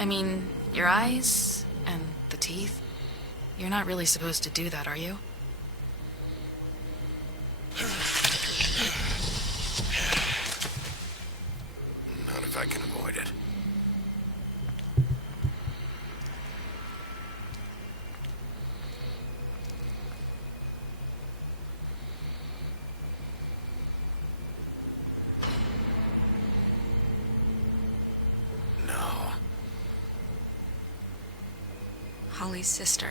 I mean, your eyes and the teeth. You're not really supposed to do that, are you? Not if I can avoid it. Holly's sister,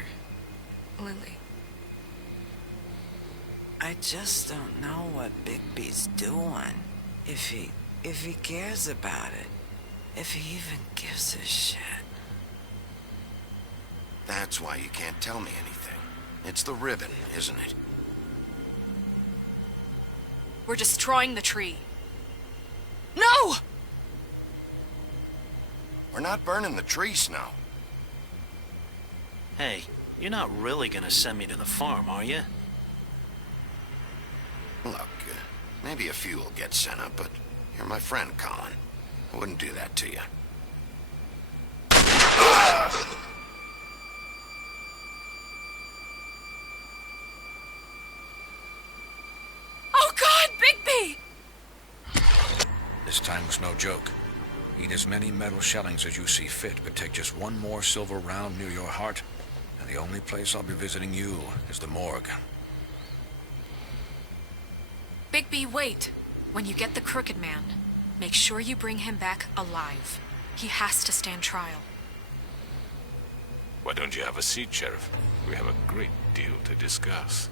Lily. I just don't know what Bigby's doing. If he cares about it. If he even gives a shit. That's why you can't tell me anything. It's the ribbon, isn't it? We're destroying the tree. No! We're not burning the tree, Snow. Hey, you're not really gonna send me to the farm, are you? Look, maybe a few will get sent up, but you're my friend, Colin. I wouldn't do that to you. Oh God, Bigby! This time was no joke. Eat as many metal shellings as you see fit, but take just one more silver round near your heart, and the only place I'll be visiting you is the morgue. Bigby, wait. When you get the Crooked Man, make sure you bring him back alive. He has to stand trial. Why don't you have a seat, Sheriff? We have a great deal to discuss.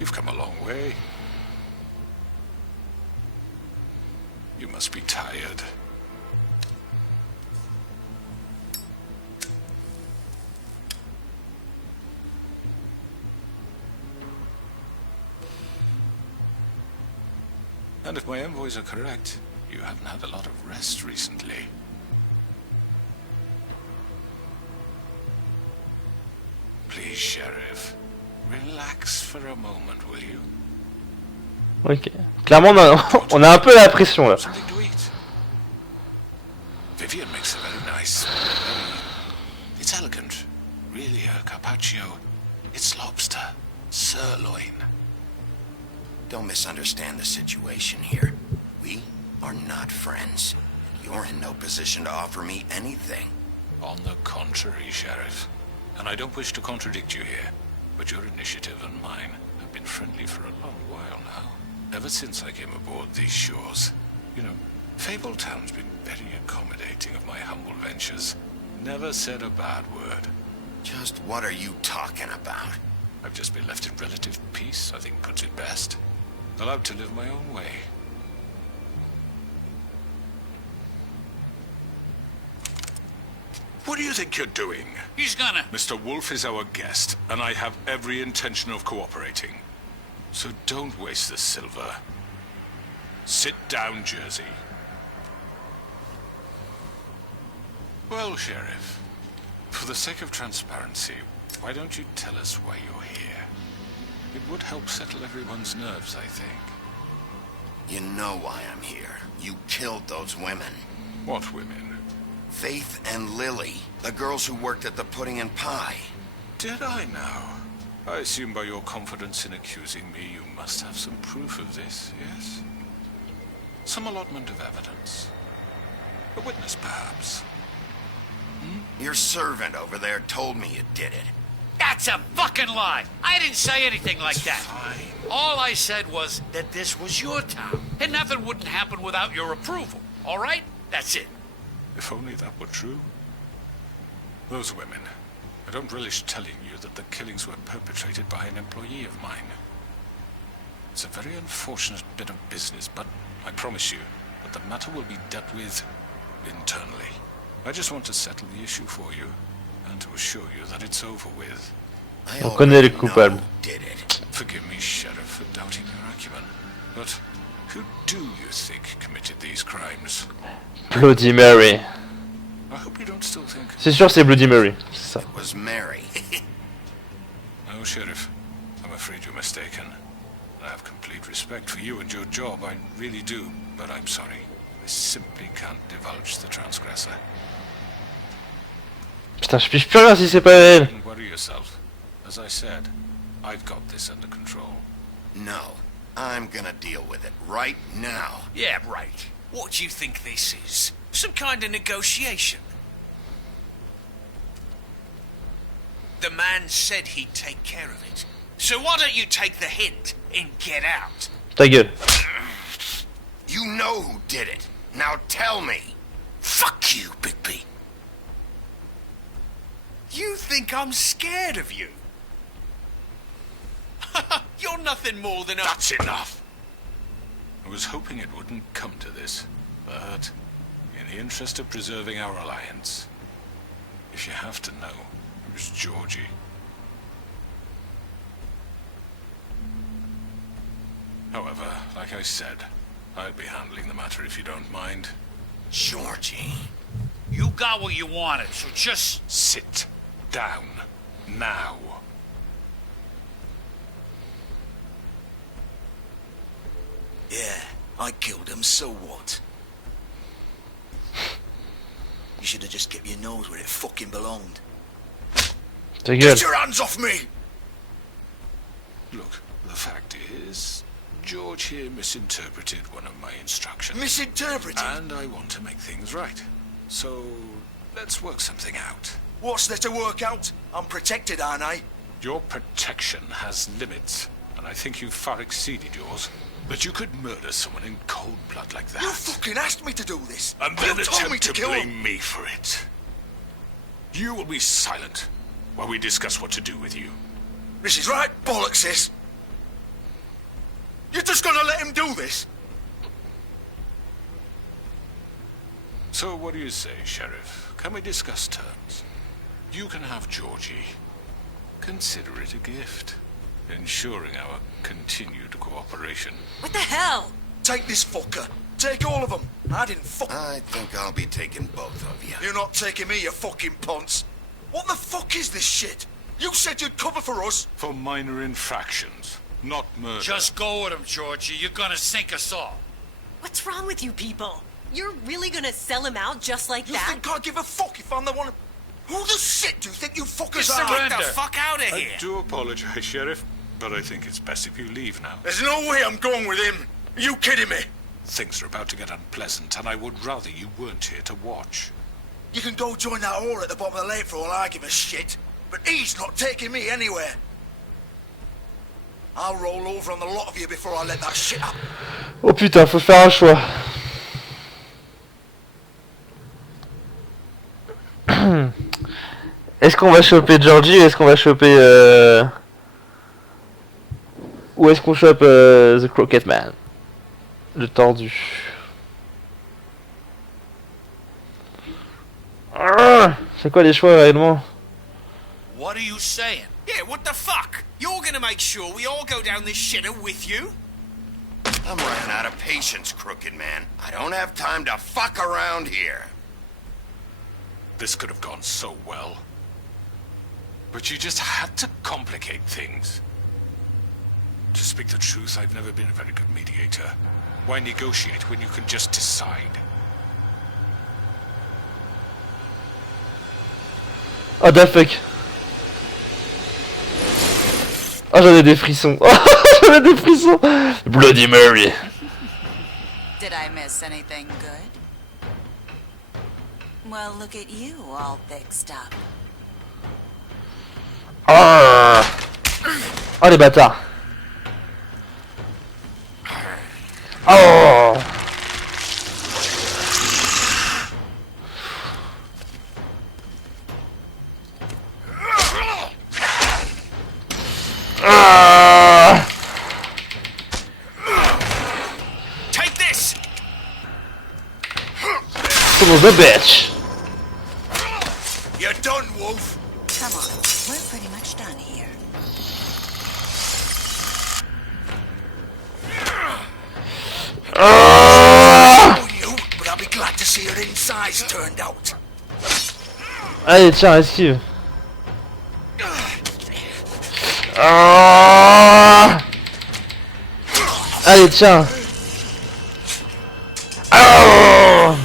You've come a long way. You must be tired. And if my envoys are correct, you haven't had a lot of rest recently. Please, Sheriff, relax for a moment, will you? Ok. Clairement, on a un peu la pression là. Something to eat. Vivian makes a very nice. It's elegant. Really a carpaccio. It's lobster. Sirloin. Don't misunderstand the situation here. We are not friends. You're in no position to offer me anything. On the contrary, Sheriff. And I don't wish to contradict you here, but your initiative and mine have been friendly for a long while now. Ever since I came aboard these shores. You know, Fabletown's been very accommodating of my humble ventures. Never said a bad word. Just what are you talking about? I've just been left in relative peace, I think puts it best. Allowed to live my own way. What do you think you're doing? He's gonna... Mr. Wolf is our guest, and I have every intention of cooperating. So don't waste the silver. Sit down, Jersey. Well, Sheriff, for the sake of transparency, why don't you tell us why you're here? It would help settle everyone's nerves, I think. You know why I'm here. You killed those women. What women? Faith and Lily, the girls who worked at the Pudding and Pie. Did I now? I assume by your confidence in accusing me, you must have some proof of this, yes? Some allotment of evidence. A witness, perhaps. Your servant over there told me you did it. Ah, That's a fucking lie. I didn't say anything like that. Fine. All I said was that this was your town, and nothing wouldn't happen without your approval. All right? That's it. If only that were true. Those women. I don't relish telling you that the killings were perpetrated by an employee of mine. It's a very unfortunate bit of business, but I promise you that the matter will be dealt with internally. I just want to settle the issue for you, and to assure you that it's over with. I On connaît les already know coupables. who did it. Forgive me, Sheriff, for doubting your acumen, but who do you think committed these crimes? Bloody Mary. I hope you don't still think. C'est sûr, c'est Bloody Mary. C'est ça. It was Mary. No, Sheriff. I'm afraid you're mistaken. I have complete respect for you and your job, I really do, but I'm sorry. I simply can't divulge the transgressor. Putain, je piche plus rien si c'est pas elle. Don't worry yourself. As I said, I've got this under control. No, I'm gonna deal with it right now. Yeah, right. What do you think this is? Some kind of negotiation? The man said he'd take care of it. So why don't you take the hint and get out? Ta gueule. You know who did it. Now tell me. Fuck you, Bigby. You think I'm scared of you? You're nothing more than a... That's enough! I was hoping it wouldn't come to this, but in the interest of preserving our alliance, if you have to know, it was Georgie. However, like I said, I'll be handling the matter if you don't mind. Georgie. You got what you wanted, so just... Sit down. Now. Yeah, I killed him, so what? You should have just kept your nose where it fucking belonged. Ta gueule. Get your hands off me! Look, the fact is, George here misinterpreted one of my instructions. Misinterpreted? And I want to make things right. So, let's work something out. What's there to work out? I'm protected, aren't I? Your protection has limits, and I think you've far exceeded yours. But you could murder someone in cold blood like that. You fucking asked me to do this! And then you told me attempt to to kill blame him! me for it. You will be silent while we discuss what to do with you. This is right bollocks, this! You're just gonna let him do this? So what do you say, Sheriff? Can we discuss terms? You can have Georgie. Consider it a gift, ensuring our continued cooperation. What the hell? Take this fucker. Take all of them. I didn't fuck... I think I'll be taking both of you. You're not taking me, you fucking ponce. What the fuck is this shit? You said you'd cover for us. For minor infractions, not murder. Just go with him, Georgie. You're gonna sink us all. What's wrong with you people? You're really gonna sell him out just like You that? think I give a fuck if I'm the one... Who the shit do you think you fuckers Get are? the fuck out of I here. do apologize, Sheriff, but I think it's best if you leave now. There's no way I'm going with him. Are you kidding me? Things are about to get unpleasant, and I would rather you weren't here to watch. You can go join that whore at the bottom of the lake for all I give a shit. But he's not taking me anywhere. I'll roll over on the lot of you before I let that shit up. Oh putain, faut faire un choix. Est-ce qu'on va choper Georgie ou est-ce qu'on va choper ou est-ce qu'on chope The Crooked Man? Le tordu. Ah, c'est quoi les choix réellement? What are you saying? Yeah, what the fuck? You're gonna make sure we all go down this shitter with you? I'm running out of patience, Crooked Man. I don't have time to fuck around here. This could have gone so well. But you just had to complicate things. To speak the truth, I've never been a very good mediator. Why negotiate when you can just decide? Oh the fuck. Oh j'en ai des frissons. Oh j'en ai des frissons. Bloody Mary. Did I miss anything good? Well, look at you, all fixed up. Oh, oh les bâtards. Oh. Ah. Take this! Son of a bitch. You're done, Wolf. Come on, we're pretty much done here. Oh, you, but I'll be glad to see your insides turned out. Allez, tiens, esquive. Ah. Allez, tiens. Oh.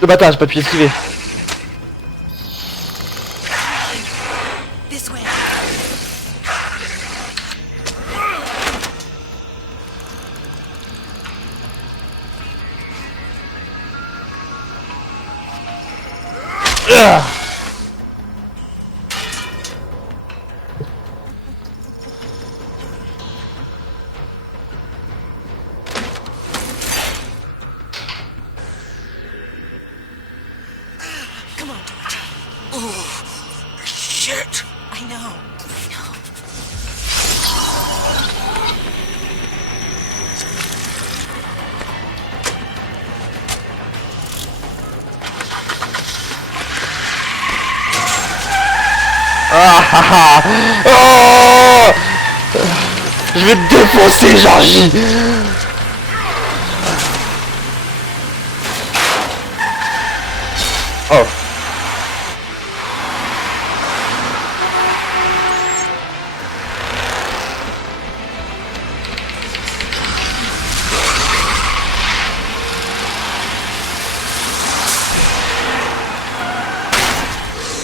Le bâtard, j'ai pas pu esquiver. This way. Ah. Come on, Tomototv. Shit. I know. Ah, ah, ah. Oh. Je vais te défoncer, Georgie. Oh.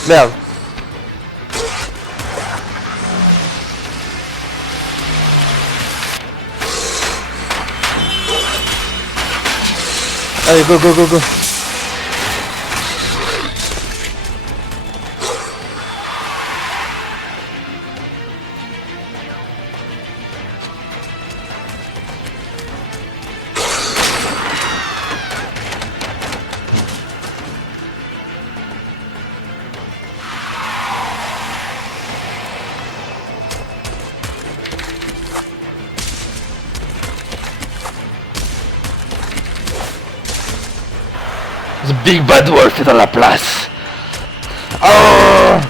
Merde. Allez, go, go, go, go. The Big Bad Wolf est dans la place. Oh.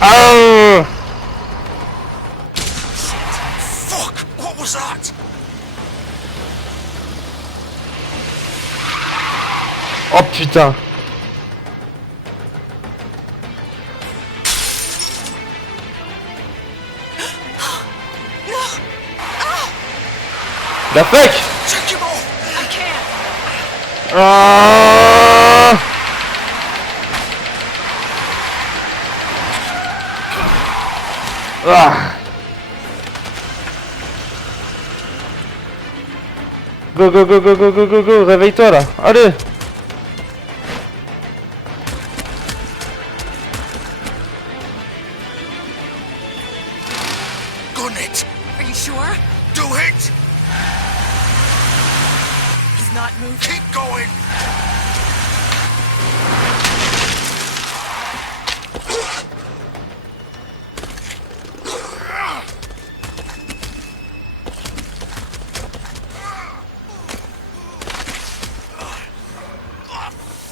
Oh. Fuck, what was that? Oh putain. La fuck. Take him off. I can't. Ah. Ah. Go, go, go, go, go, go, go, go, réveille-toi là, allez. Gun it. Are you sure? Do it. He's not moving. Keep going.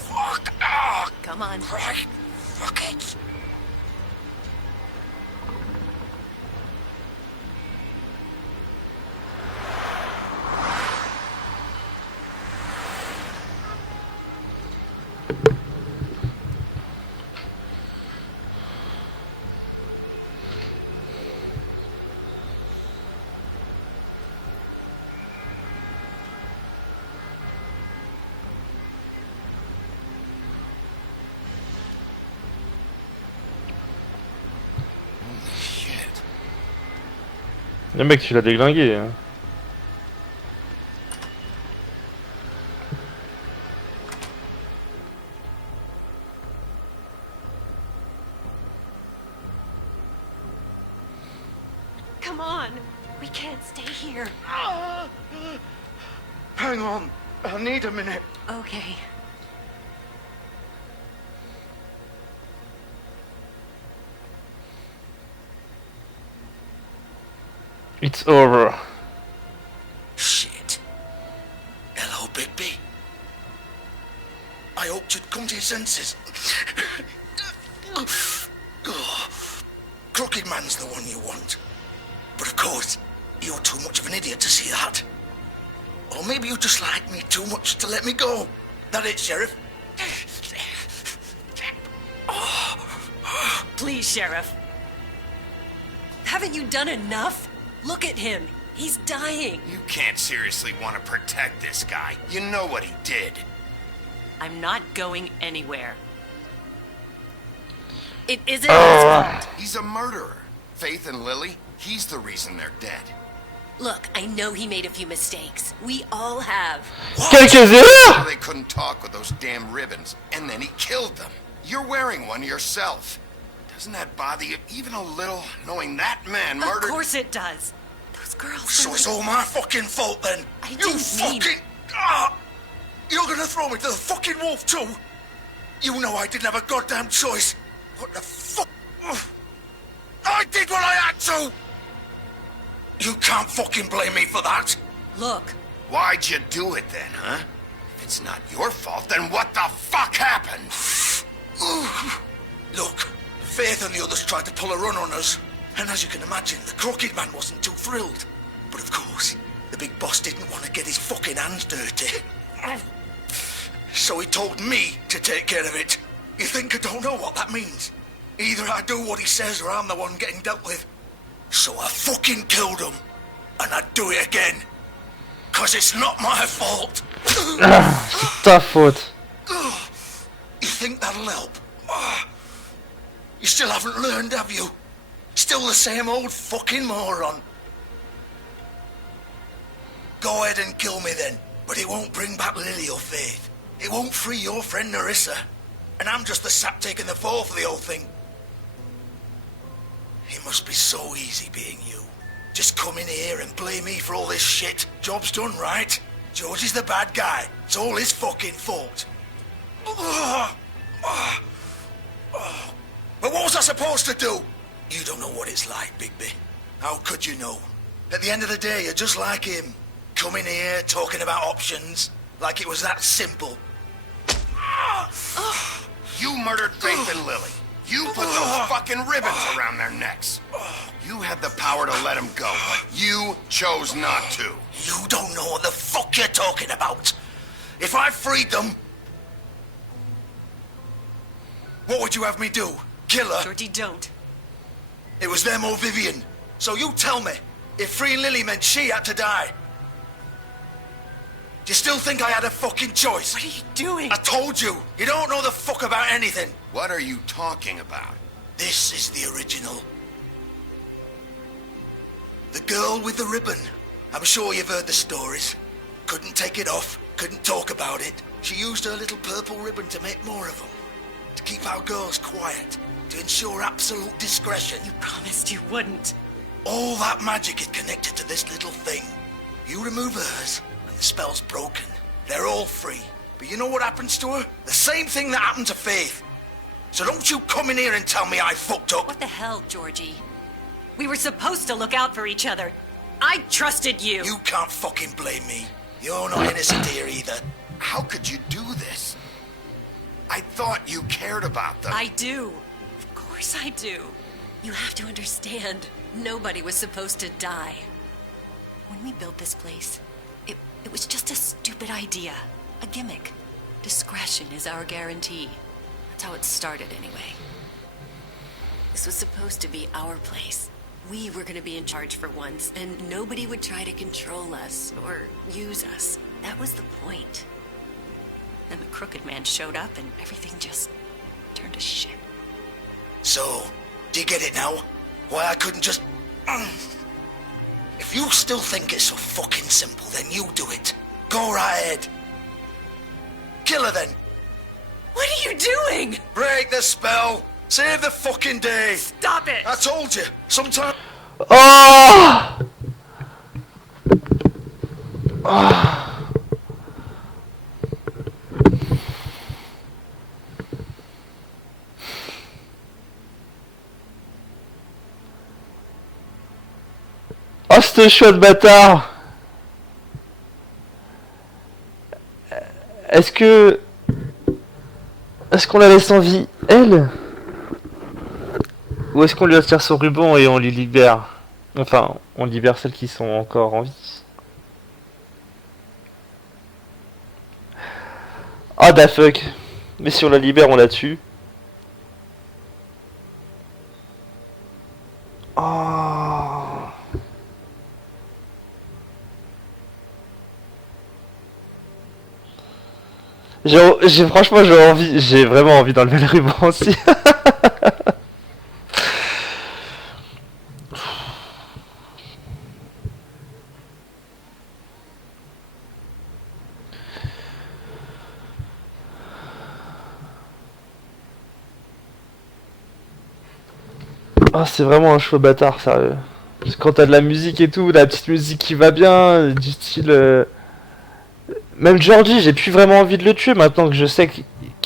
Fuck. Ah, Come on. Christ. Fuck it. Les mecs, tu l'as déglingué. Hein. Come on. We can't stay here. Hang on. I need a minute. Okay. It's over. Shit. Hello, Bigby. I hoped you'd come to your senses. Crooked Man's the one you want. But of course, you're too much of an idiot to see that. Or maybe you just like me too much to let me go. That it, Sheriff? Please, Sheriff. Haven't you done enough? Look at him. He's dying. You can't seriously want to protect this guy. You know what he did. I'm not going anywhere. It isn't his fault. He's a murderer. Faith and Lily, he's the reason they're dead. Look, I know he made a few mistakes. We all have. Quelques erreurs. They couldn't talk with those damn ribbons, and then he killed them. You're wearing one yourself. Doesn't that bother you even a little, knowing that man murdered... Of course it does. Those girls... So it's all my fucking fault then? I You didn't mean... fucking... You're gonna throw me to the fucking wolf too? You know I didn't have a goddamn choice. What the fuck? I did what I had to! You can't fucking blame me for that. Look. Why'd you do it then, huh? If it's not your fault, then what the fuck happened? Look, Faith and the others tried to pull a run on us. And as you can imagine, the Crooked Man wasn't too thrilled. But of course, the big boss didn't want to get his fucking hands dirty. So he told me to take care of it. You think I don't know what that means? Either I do what he says or I'm the one getting dealt with. So I fucking killed him. And I'd do it again. 'Cause it's not my fault. Ta faute. You think that'll help? You still haven't learned, have you? Still the same old fucking moron. Go ahead and kill me then. But it won't bring back Lily or Faith. It won't free your friend Nerissa. And I'm just the sap taking the fall for the whole thing. It must be so easy being you. Just come in here and blame me for all this shit. Job's done, right? George is the bad guy. It's all his fucking fault. But what was I supposed to do? You don't know what it's like, Bigby. How could you know? At the end of the day, you're just like him. Coming here, talking about options. Like it was that simple. You murdered Faith and Lily. You put those fucking ribbons around their necks. You had the power to let them go, but you chose not to. You don't know what the fuck you're talking about. If I freed them... What would you have me do? Kill her? Georgie, don't. It was them or Vivian. So you tell me, if freeing Lily meant she had to die, do you still think I had a fucking choice? What are you doing? I told you, you don't know the fuck about anything. What are you talking about? This is the original. The girl with the ribbon. I'm sure you've heard the stories. Couldn't take it off, couldn't talk about it. She used her little purple ribbon to make more of them. To keep our girls quiet. To ensure absolute discretion. You promised you wouldn't. All that magic is connected to this little thing. You remove hers, and the spell's broken. They're all free. But you know what happens to her? The same thing that happened to Faith. So don't you come in here and tell me I fucked up. What the hell, Georgie? We were supposed to look out for each other. I trusted you. You can't fucking blame me. You're not innocent here either. How could you do this? I thought you cared about them. I do. Of course I do. You have to understand, nobody was supposed to die. When we built this place, it was just a stupid idea. A gimmick. Discretion is our guarantee. That's how it started anyway. This was supposed to be our place. We were gonna be in charge for once, and nobody would try to control us or use us. That was the point. Then the Crooked Man showed up and everything just turned to shit. So, do you get it now? Why I couldn't just... If you still think it's so fucking simple, then you do it. Go right ahead. Kill her then. What are you doing? Break the spell. Save the fucking day. Stop it! I told you. Sometimes... Oh! Oh! Oh, ce chouette bâtard! Est-ce qu'on la laisse en vie, elle? Ou est-ce qu'on lui attire son ruban et on les libère? Enfin, on libère celles qui sont encore en vie. Ah, da fuck. Mais si on la libère, on la tue. Oh. Franchement, j'ai vraiment envie d'enlever le ruban aussi. Ah, c'est vraiment un choix bâtard, sérieux. Parce que quand t'as de la musique et tout, la petite musique qui va bien, du style... Même Georgie, j'ai plus vraiment envie de le tuer maintenant que je sais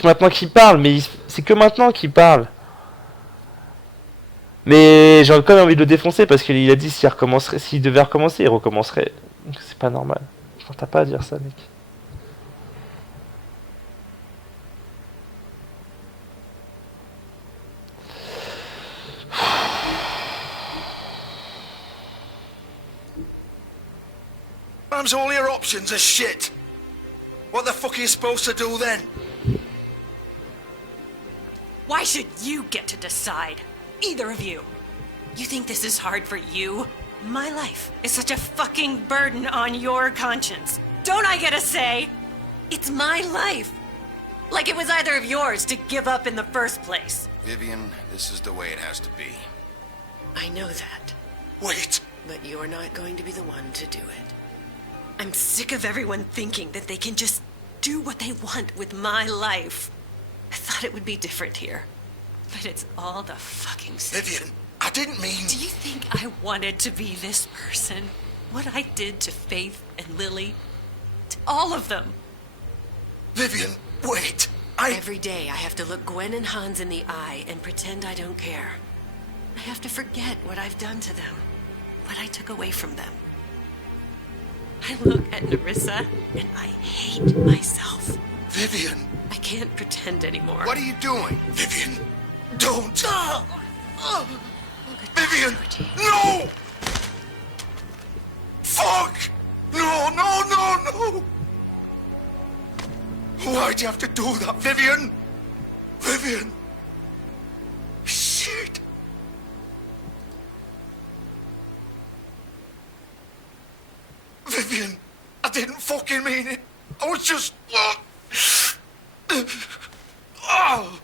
maintenant qu'il parle, mais c'est que maintenant qu'il parle. Mais j'ai quand même envie de le défoncer parce qu'il a dit s'il devait recommencer, il recommencerait. Donc c'est pas normal. Enfin, t'as pas à dire ça, mec. Sometimes all your options are shit. What the fuck are you supposed to do then? Why should you get to decide? Either of you. You think this is hard for you? My life is such a fucking burden on your conscience. Don't I get a say? It's my life. Like it was either of yours to give up in the first place. Vivian, this is the way it has to be. I know that. Wait. But you're not going to be the one to do it. I'm sick of everyone thinking that they can just do what they want with my life. I thought it would be different here. But it's all the fucking same. Vivian, I didn't mean... Do you think I wanted to be this person? What I did to Faith and Lily? To all of them? Vivian, wait. Every day I have to look Gwen and Hans in the eye and pretend I don't care. I have to forget what I've done to them. What I took away from them. I look at Nerissa and I hate myself. Vivian. I can't pretend anymore. What are you doing? Vivian, don't. Vivian, no! Fuck! No, no, no, no! Why'd you have to do that, Vivian? Vivian! Shit! Vivian, I didn't fucking mean it. I was just... Oh.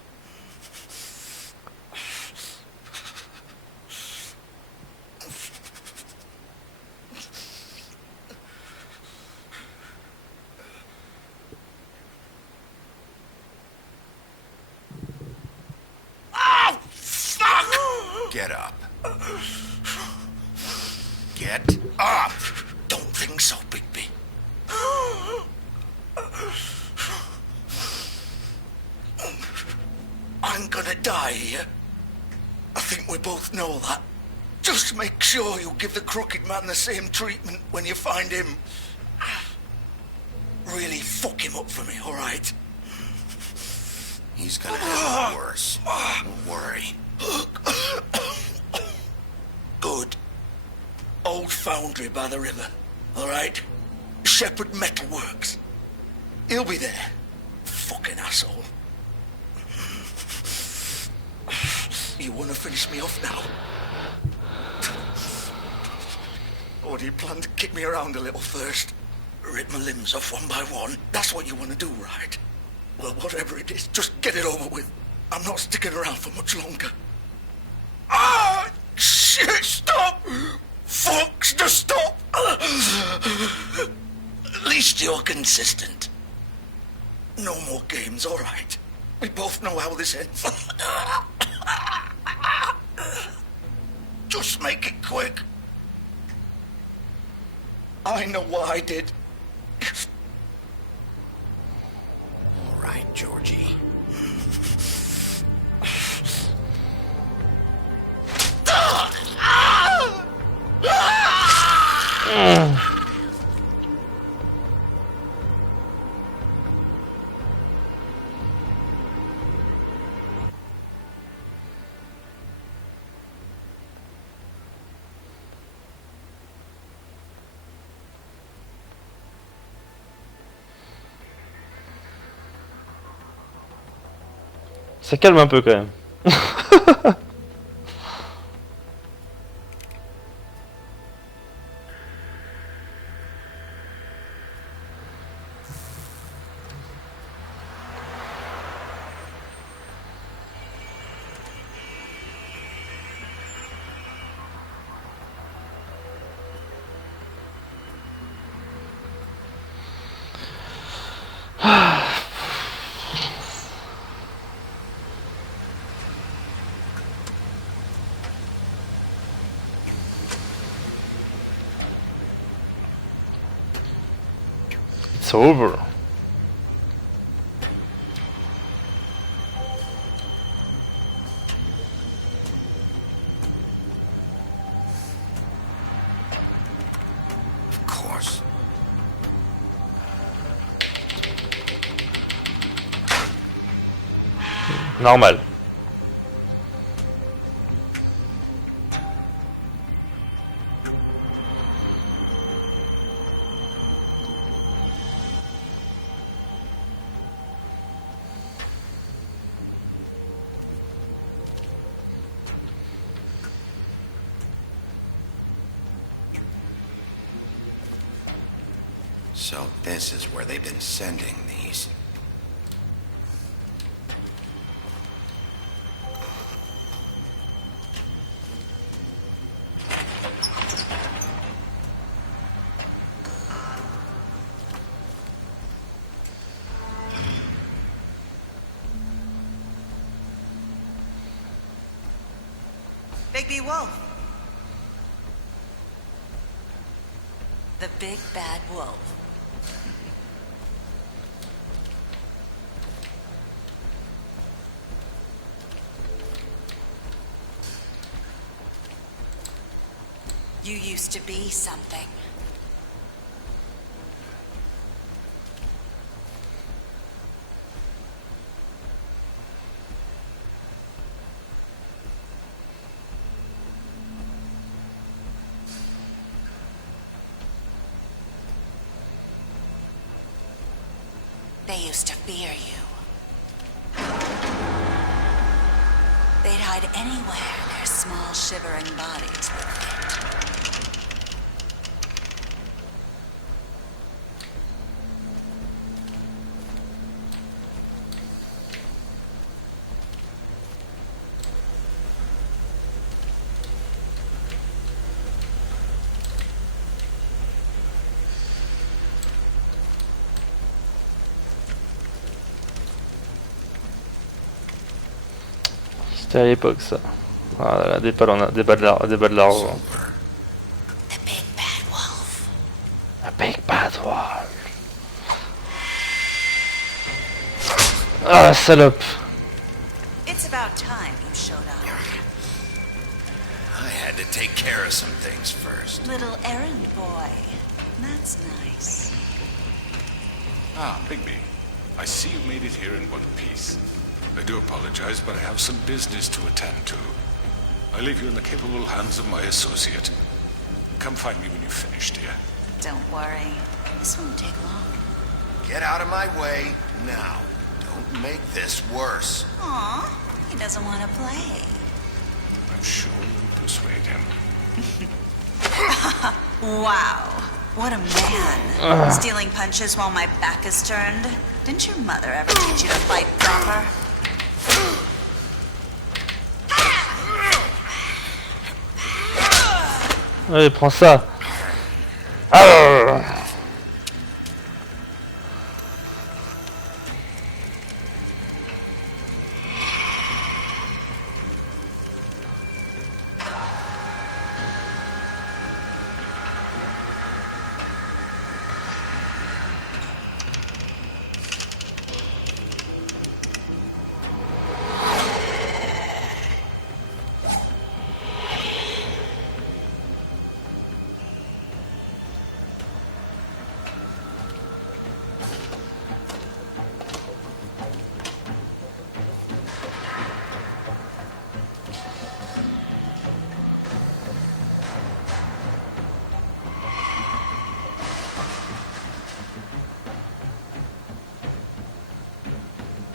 Get up. Get up! Don't think so, Bigby. I'm gonna die here. I think we both know that. Just make sure you give the Crooked Man the same treatment when you find him. Really fuck him up for me, alright? He's gonna have it worse. Don't worry. Good. Old foundry by the river, alright? Shepherd Metalworks. He'll be there. Fucking asshole. You wanna finish me off now? Or do you plan to kick me around a little first? Rip my limbs off one by one? That's what you wanna do, right? Well, whatever it is, just get it over with. I'm not sticking around for much longer. Ah! Shit, stop! Fuck, just stop! you're consistent. No more games, all right? We both know how this ends. Just make it quick. I know what I did. All right, Georgie. Ça calme un peu quand même. It's over. Of course. Normal. So this is where they've been sending these. Bigby Wolf. The big bad wolf. You used to be something. They used to fear you. They'd hide anywhere their small, shivering bodies would fit. C'était à l'époque ça. Ah là, des balles de l'argent. The big bad wolf. A big bad wolf. Ah salope. It's about time you showed up. I had to take care of some things first. Little errand boy. That's nice. Ah, Bigby. I see you made it here in one piece. I do apologize, but I have some business to attend to. I leave you in the capable hands of my associate. Come find me when you've finished, dear. Don't worry. This won't take long. Get out of my way now. Don't make this worse. Aw, he doesn't want to play. I'm sure you'll persuade him. Wow, what a man. Stealing punches while my back is turned. Didn't your mother ever teach you to fight proper? Allez, prends ça. Ah.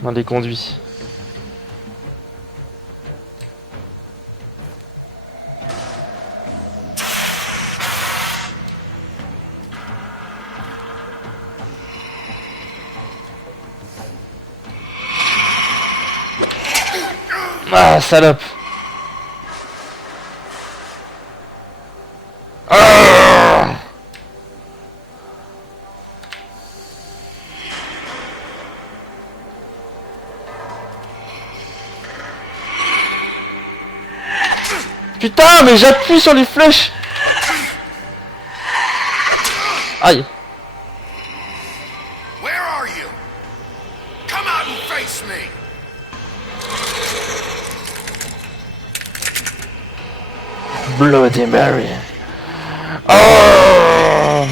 On les conduit. Ah, salope. Ah, putain, mais j'appuie sur les flèches. Aïe. Where are you? Come out and face me! Bloody Mary. Oh!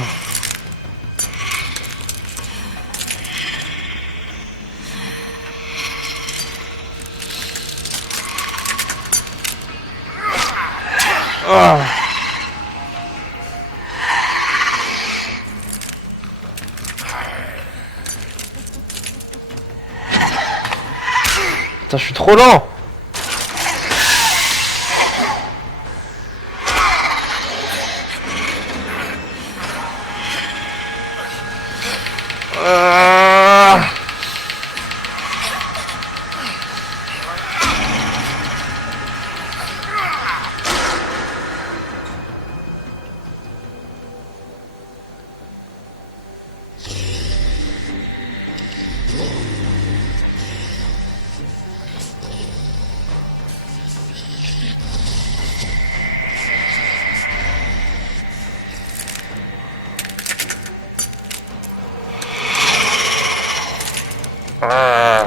Oh. Putain, je suis trop lent. Ah.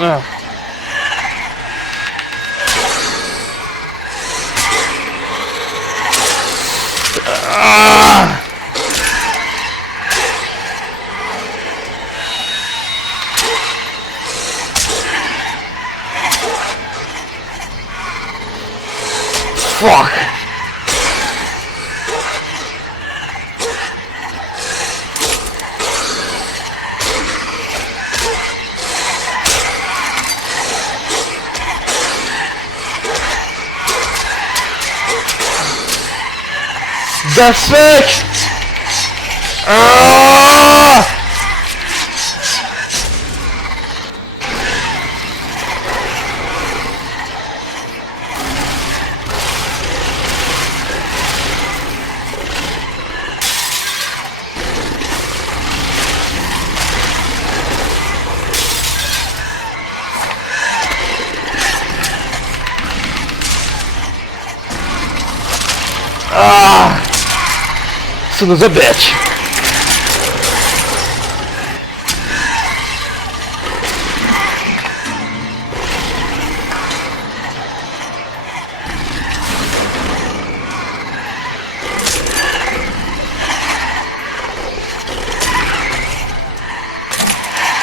Ah. Fuck. The fuck? Ah! Ah! Son of a bitch!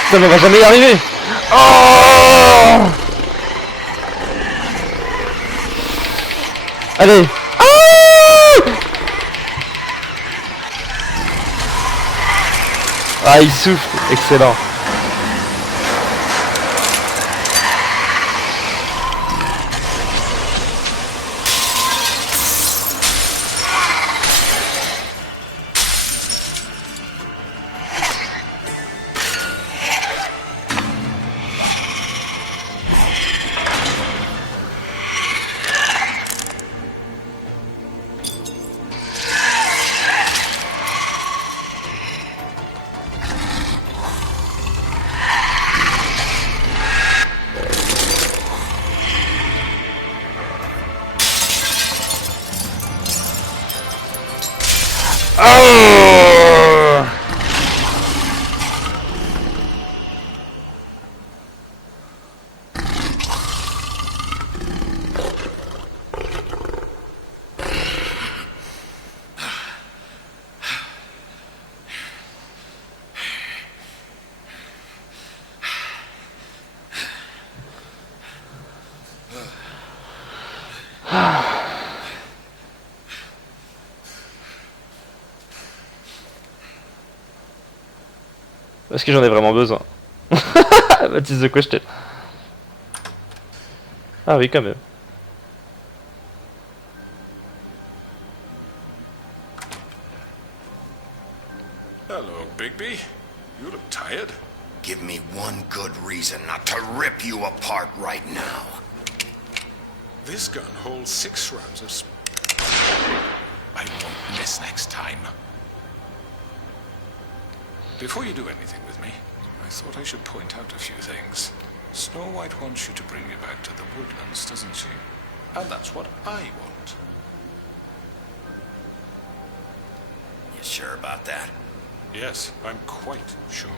Ça ne va jamais y arriver! Oh! Allez! Ah, il souffle, excellent. Oh! Est-ce que j'en ai vraiment besoin? That is the question. Ah oui, quand même. Hello, Bigby. You look tired. Give me one good reason not to rip you apart right now. This gun holds 6 rounds of I won't miss next time. Before you do anything with me, I thought I should point out a few things. Snow White wants you to bring me back to the woodlands, doesn't she? And that's what I want. You sure about that? Yes, I'm quite sure.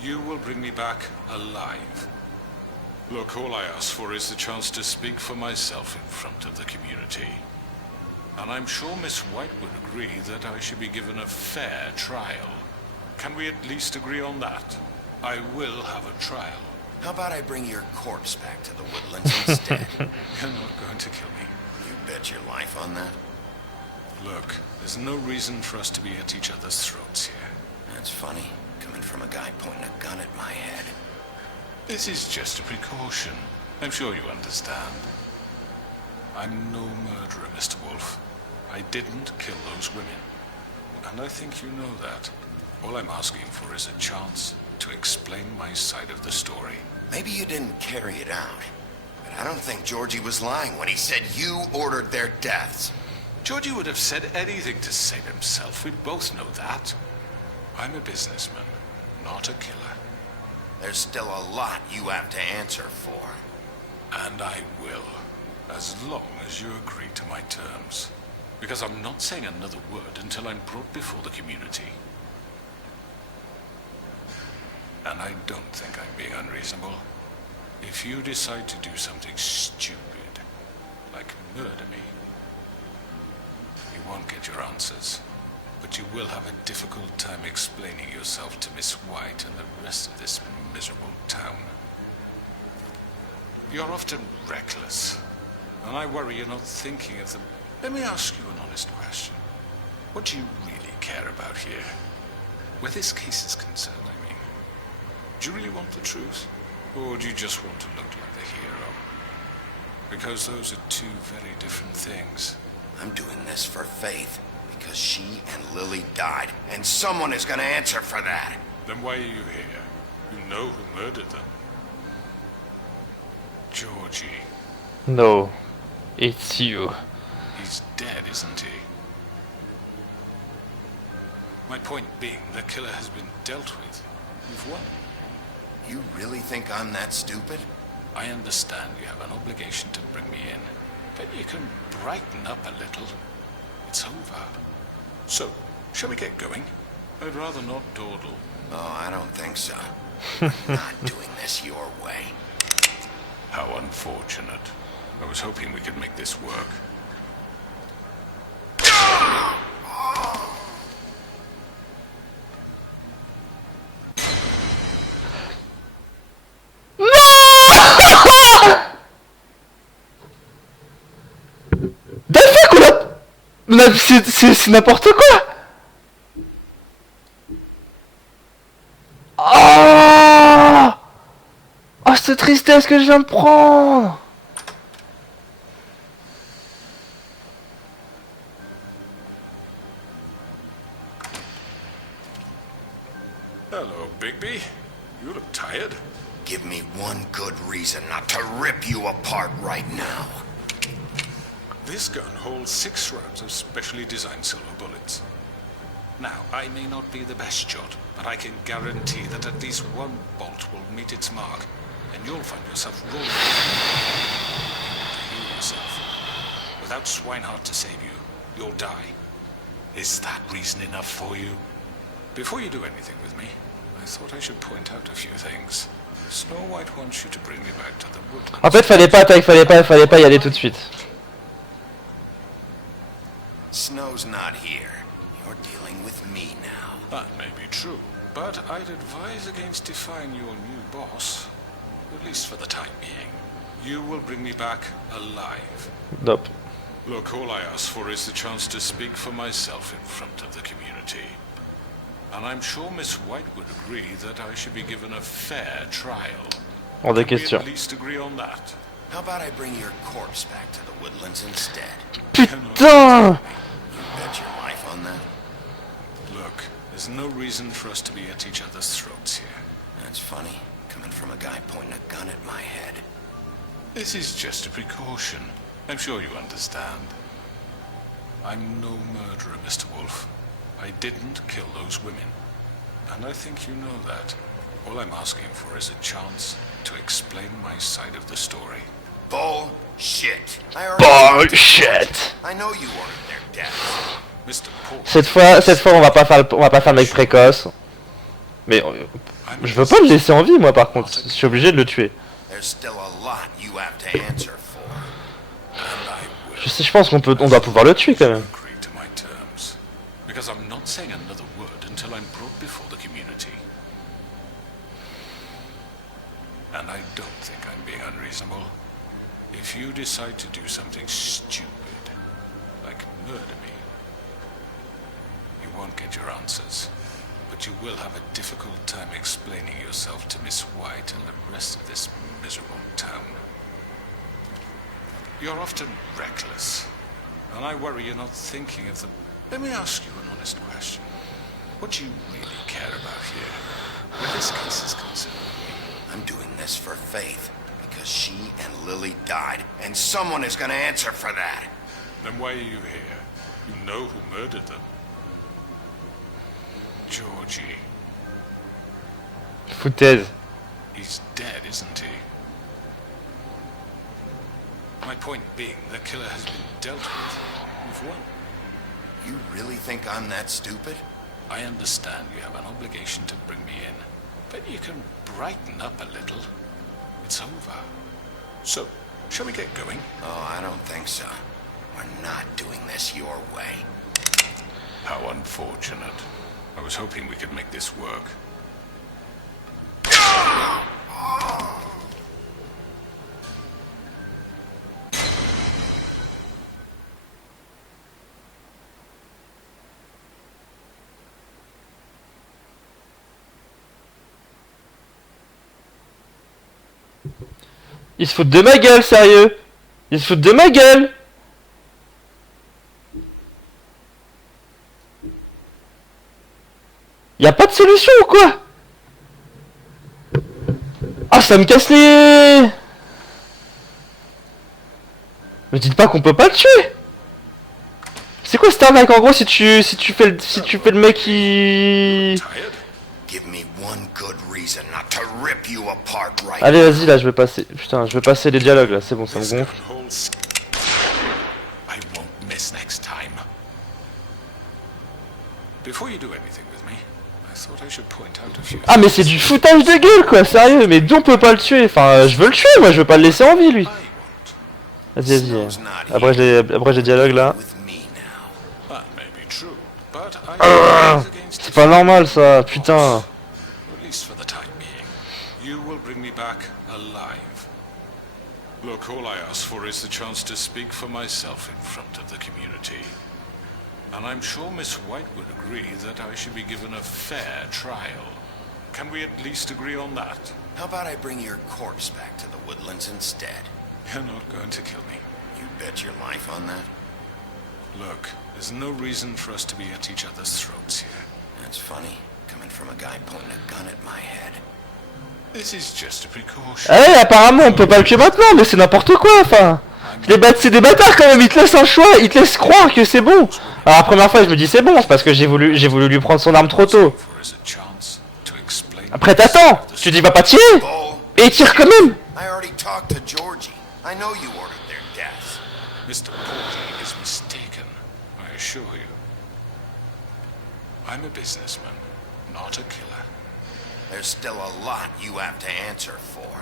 You will bring me back alive. Look, all I ask for is the chance to speak for myself in front of the community. And I'm sure Miss White would agree that I should be given a fair trial. Can we at least agree on that? I will have a trial. How about I bring your corpse back to the woodlands instead? You're not going to kill me. You bet your life on that? Look, there's no reason for us to be at each other's throats here. That's funny, coming from a guy pointing a gun at my head. This is just a precaution. I'm sure you understand. I'm no murderer, Mr. Wolf. I didn't kill those women. And I think you know that. All I'm asking for is a chance to explain my side of the story. Maybe you didn't carry it out, but I don't think Georgie was lying when he said you ordered their deaths. Georgie would have said anything to save himself. We both know that. I'm a businessman, not a killer. There's still a lot you have to answer for. And I will, as long as you agree to my terms. Because I'm not saying another word until I'm brought before the community. And I don't think I'm being unreasonable. If you decide to do something stupid, like murder me, you won't get your answers. But you will have a difficult time explaining yourself to Miss White and the rest of this miserable town. You're often reckless, and I worry you're not thinking of them. Let me ask you an honest question. What do you really care about here? Where this case is concerned, I mean. Do you really want the truth? Or do you just want to look like the hero? Because those are two very different things. I'm doing this for Faith, because she and Lily died, and someone is gonna answer for that. Then why are you here? You know who murdered them. Georgie. No, it's you. He's dead, isn't he? My point being, the killer has been dealt with. You've won. You really think I'm that stupid? I understand you have an obligation to bring me in, but you can brighten up a little. It's over. So, shall we get going? I'd rather not dawdle. Oh, I don't think so. I'm not doing this your way. How unfortunate. I was hoping we could make this work. C'est n'importe quoi. Oh, oh, cette tristesse que je viens de prendre. Hello, Bigby. You look tired. Give me one good reason not to rip you apart right now. This gun holds 6 rounds of specially designed silver bullets. Now, I may not be the best shot, but I can guarantee that at least one bolt will meet its mark, and you'll find yourself rolling to heal yourself. Without Swinehart to save you, you'll die. Is that reason enough for you? Before you do anything with me, I thought I should point out a few things. Snow White wants you to bring me back to the woodlands. En fait, fallait pas y aller tout de suite. Snow's not here. You're dealing with me now. That may be true, but I'd advise against defying your new boss, at least for the time being. You will bring me back alive. Nope. Look, all I ask for is the chance to speak for myself in front of the community. And I'm sure Miss White would agree that I should be given a fair trial. Hors de Can we question. at least agree on that? How about I bring your corpse back to the woodlands instead? Putain! You bet your life on that? Look, there's no reason for us to be at each other's throats here. That's funny, coming from a guy pointing a gun at my head. This is just a precaution. I'm sure you understand. I'm no murderer, Mr. Wolf. I didn't kill those women. And I think you know that. All I'm asking for is a chance to explain my side of the story. Bullshit. Bullshit. I know you ordered their death. Mr. Paul. Cette fois, on va pas faire le mec précoce. Mais je veux pas le laisser en vie, moi, par contre. Je suis obligé de le tuer. There's still a lot you have to answer for. Je pense on doit pouvoir le tuer quand même. Because I'm not saying another word until I'm brought before the community. And I don't think I'm being unreasonable. If you decide to do something stupid, like murder me, you won't get your answers. But you will have a difficult time explaining yourself to Miss White and the rest of this miserable town. You're often reckless, and I worry you're not thinking of the... Let me ask you an honest question. What do you really care about here, where this case is concerned? I'm doing this for Faith, because she and Lily died, and someone is gonna answer for that. Then why are you here? You know who murdered them. Georgie. Foutaise. He's dead, isn't he? My point being, the killer has been dealt with. You've won. You really think I'm that stupid? I understand you have an obligation to bring me in, but you can brighten up a little. It's over. So, shall we get going? Oh, I don't think so. We're not doing this your way. How unfortunate. I was hoping we could make this work. Ils se foutent de ma gueule, sérieux. Ils se foutent de ma gueule. Y'a pas de solution ou quoi? Ah, ça me casse les... Me dites pas qu'on peut pas le tuer. C'est quoi cette arnaque en gros si tu fais le mec qui... Allez vas-y là je vais passer. Putain je vais passer les dialogues là, c'est bon ça me gonfle. Ah mais c'est du foutage de gueule quoi, sérieux, mais d'où on peut pas le tuer? Enfin je veux le tuer moi, je veux pas le laisser en vie lui. Vas-y. Après j'ai dialogue là. C'est pas normal ça, putain. Look, all I ask for is the chance to speak for myself in front of the community. And I'm sure Miss White would agree that I should be given a fair trial. Can we at least agree on that? How about I bring your corpse back to the woodlands instead? You're not going to kill me. You bet your life on that? Look, there's no reason for us to be at each other's throats here. That's funny, coming from a guy pointing a gun at my head. This is just a precaution. Eh, apparemment on peut pas le tuer maintenant, mais c'est n'importe quoi, enfin. C'est des bâtards quand même, ils te laissent un choix, ils te laissent croire que c'est bon. Alors la première fois je me dis c'est bon, c'est parce que j'ai voulu lui prendre son arme trop tôt. Après t'attends, tu dis va pas tirer, et il tire quand même. I already talked to Georgie. I know you ordered their death. Mr. Porter is mistaken, I assure you. I'm a businessman, not a killer. There's still a lot you have to answer for.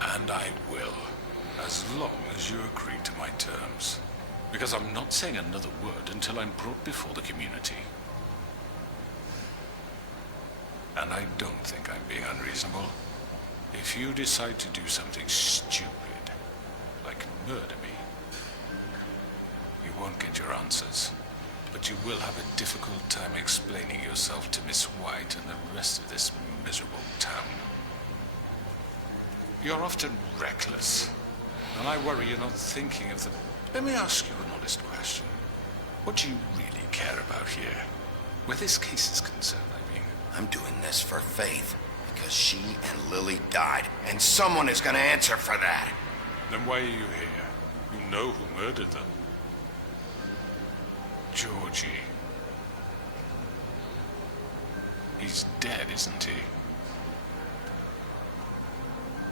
And I will, as long as you agree to my terms. Because I'm not saying another word until I'm brought before the community. And I don't think I'm being unreasonable. If you decide to do something stupid, like murder me, you won't get your answers. But you will have a difficult time explaining yourself to Miss White and the rest of this miserable town. You're often reckless, and I worry you're not thinking of the... Let me ask you an honest question. What do you really care about here? Where this case is concerned, I mean. I'm doing this for Faith, because she and Lily died, and someone is gonna answer for that. Then why are you here? You know who murdered them. Georgie. He's dead, isn't he?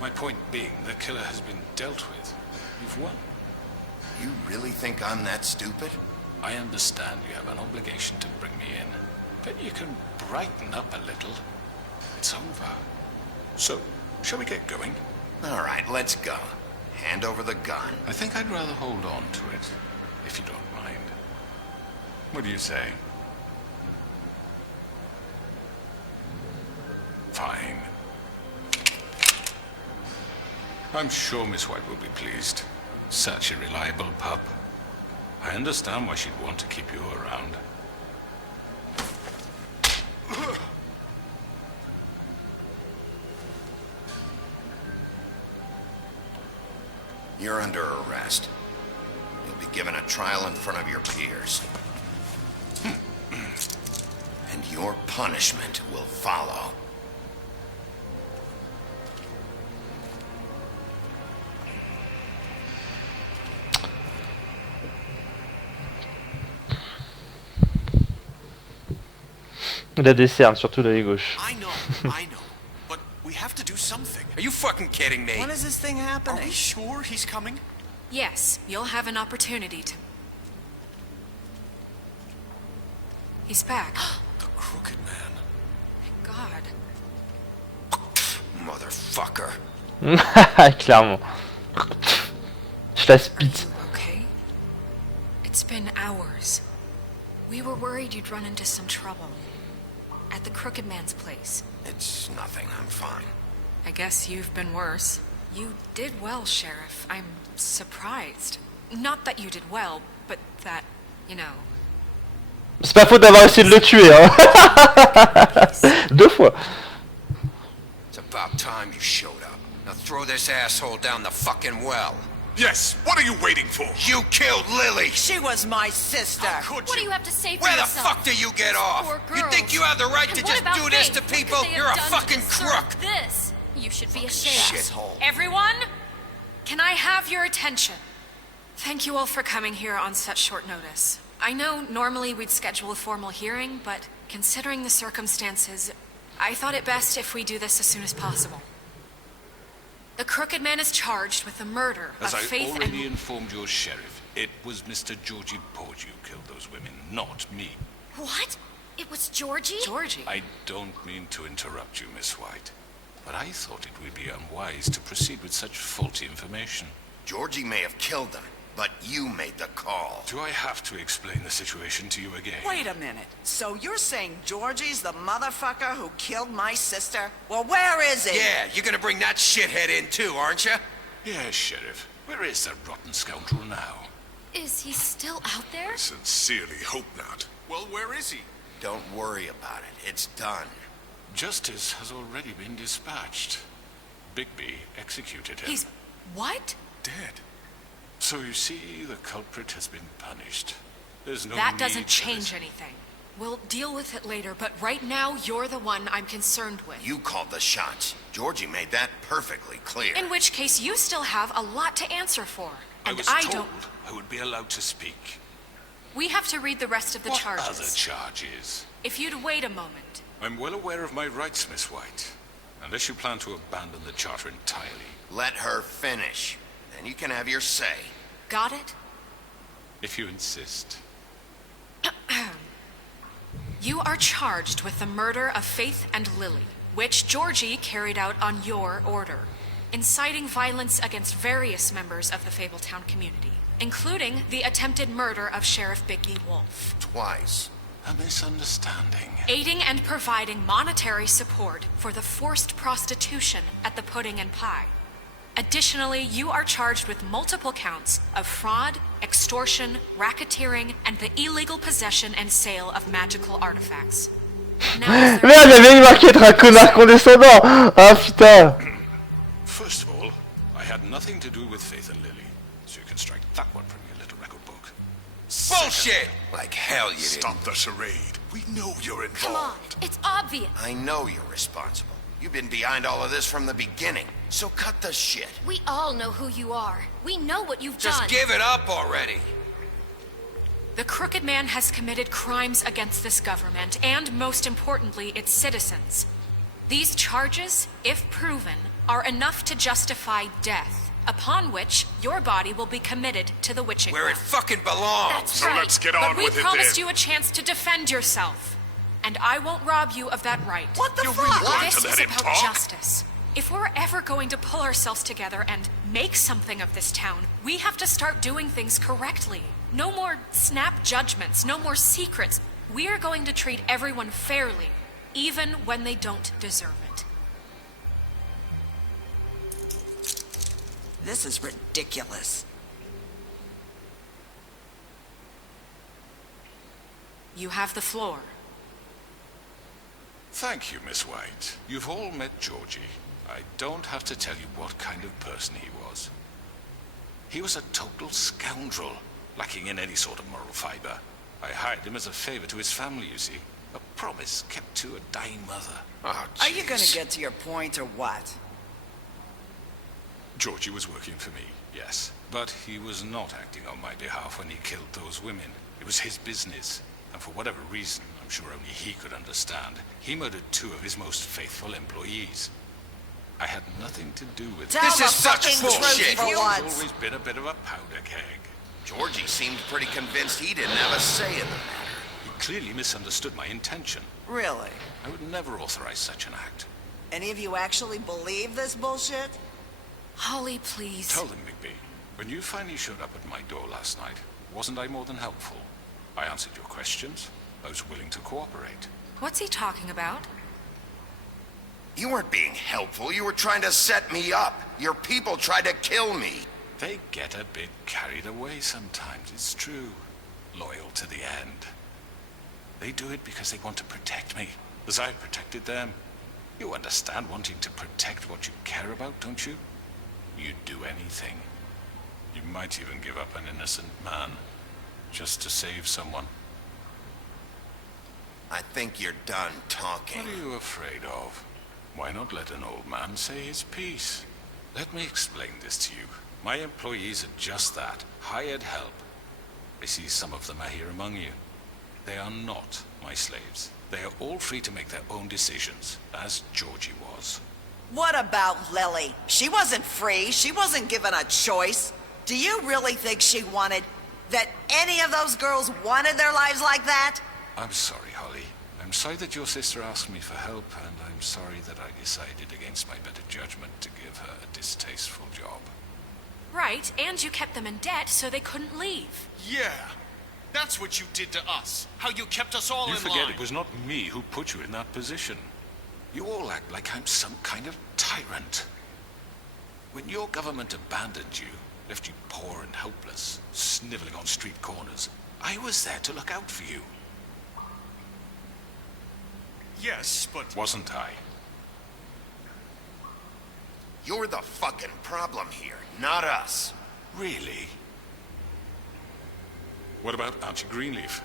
My point being, the killer has been dealt with. You've won. You really think I'm that stupid? I understand you have an obligation to bring me in, but you can brighten up a little. It's over. So, shall we get going? All right, let's go. Hand over the gun. I think I'd rather hold on to it, if you don't mind. What do you say? Fine. I'm sure Miss White will be pleased. Such a reliable pup. I understand why she'd want to keep you around. You're under arrest. You'll be given a trial in front of your peers. And your punishment will follow. Il a des cernes, surtout l'œil gauche. I know, but we have to do something. Are you fucking kidding me? When is this thing Are happening? we sure he's coming? Yes, you'll have an opportunity to... He's back. The Crooked Man. God. Motherfucker. Clairement. Je la Are spite. you okay? It's been hours. We were worried you'd run into some trouble. At the Crooked Man's place. It's nothing, I'm fine. I guess you've been worse. You did well, Sheriff. I'm surprised. Not that you did well, but that, you know... C'est pas faute d'avoir essayé de le tuer, hein. 2 fois. It's about time you showed up. Now throw this asshole down the fucking well. Yes, what are you waiting for? You killed Lily! She was my sister. Could What do you have to say for Where the yourself? fuck do you get off? Poor You girls. think you have the right And to what just about do this Faith? to What people? could they have You're a done to fucking deserve crook! This? You should be Fucking ashamed. shithole. Everyone, can I have your attention? Thank you all for coming here on such short notice. I know normally we'd schedule a formal hearing, but considering the circumstances, I thought it best if we do this as soon as possible. The Crooked Man is charged with the murder As of I Faith already and... informed your sheriff, it was Mr. Georgie Porge who killed those women, not me. What? It was Georgie? Georgie. I don't mean to interrupt you, Miss White, but I thought it would be unwise to proceed with such faulty information. Georgie may have killed them, but you made the call. Do I have to explain the situation to you again? Wait a minute. So you're saying Georgie's the motherfucker who killed my sister? Well, where is he? Yeah, you're gonna bring that shithead in too, aren't you? Yes, Sheriff. Where is that rotten scoundrel now? Is he still out there? I sincerely hope not. Well, where is he? Don't worry about it. It's done. Justice has already been dispatched. Bigby executed him. He's... what? Dead. So you see, the culprit has been punished. There's no That need doesn't for change this. anything. We'll deal with it later, but right now, you're the one I'm concerned with. You called the shots. Georgie made that perfectly clear. In which case, you still have a lot to answer for. I And was I told don't... I would be allowed to speak. We have to read the rest of the What charges. other charges? If you'd wait a moment. I'm well aware of my rights, Miss White. Unless you plan to abandon the charter entirely. Let her finish. Then you can have your say. Got it? If you insist. You are charged with the murder of Faith and Lily, which Georgie carried out on your order, inciting violence against various members of the Fabletown community, including the attempted murder of Sheriff Bicky Wolf. Twice. A misunderstanding. Aiding and providing monetary support for the forced prostitution at the Pudding and Pie. Additionally, you are charged with multiple counts of fraud, extortion, racketeering, and the illegal possession and sale of magical artifacts. Now, Merde, j'avais remarqué être un connard condescendant. Ah putain. First of all, I had nothing to do with Faith and Lily, so you can strike that one from your little record book. Bullshit! Like hell you didn't. Stop the charade. We know you're involved. come on, it's obvious. I know you're responsible. You've been behind all of this from the beginning, so cut the shit. We all know who you are. We know what you've Just done. give it up already. The Crooked Man has committed crimes against this government, and most importantly, its citizens. These charges, if proven, are enough to justify death, upon which your body will be committed to the witching Where it well. fucking belongs. That's So right. let's get but on we with it promised then. you a chance to defend yourself. And I won't rob you of that right. What the You're fuck? really going This to is let him about talk? justice. If we're ever going to pull ourselves together and make something of this town, we have to start doing things correctly. No more snap judgments, no more secrets. We are going to treat everyone fairly, even when they don't deserve it. This is ridiculous. You have the floor. Thank you, Miss White. You've all met Georgie. I don't have to tell you what kind of person he was. He was a total scoundrel, lacking in any sort of moral fiber. I hired him as a favor to his family, you see. A promise kept to a dying mother. Oh, Are you gonna jeez. get to your point or what? Georgie was working for me, yes. But he was not acting on my behalf when he killed those women. It was his business. And for whatever reason, I'm sure only he could understand, he murdered 2 of his most faithful employees. I had nothing to do with Tell This the is such fucking bullshit. truth for He's once. always been a bit of a powder keg. Georgie seemed pretty convinced he didn't have a say in the matter. He clearly misunderstood my intention. Really? I would never authorize such an act. Any of you actually believe this bullshit? Holly, please. Tell them, McBee, when you finally showed up at my door last night, wasn't I more than helpful? I answered your questions. I was willing to cooperate. What's he talking about? You weren't being helpful. You were trying to set me up. Your people tried to kill me. They get a bit carried away sometimes, it's true. Loyal to the end. They do it because they want to protect me, as I protected them. You understand wanting to protect what you care about, don't you? You'd do anything. You might even give up an innocent man, just to save someone. I think you're done talking. What are you afraid of? Why not let an old man say his piece? Let me explain this to you. My employees are just that, hired help. I see some of them are here among you. They are not my slaves. They are all free to make their own decisions, as Georgie was. What about Lily? She wasn't free. She wasn't given a choice. Do you really think she wanted... that any of those girls wanted their lives like that? I'm sorry, Holly. I'm sorry that your sister asked me for help, and I'm sorry that I decided against my better judgment to give her a distasteful job. Right, and you kept them in debt so they couldn't leave. Yeah, that's what you did to us. How you kept us all You in forget line. it was not me who put you in that position. You all act like I'm some kind of tyrant. When your government abandoned you, left you poor and helpless, sniveling on street corners, I was there to look out for you. Yes, but... Wasn't I? You're the fucking problem here, not us. Really? What about Auntie Greenleaf?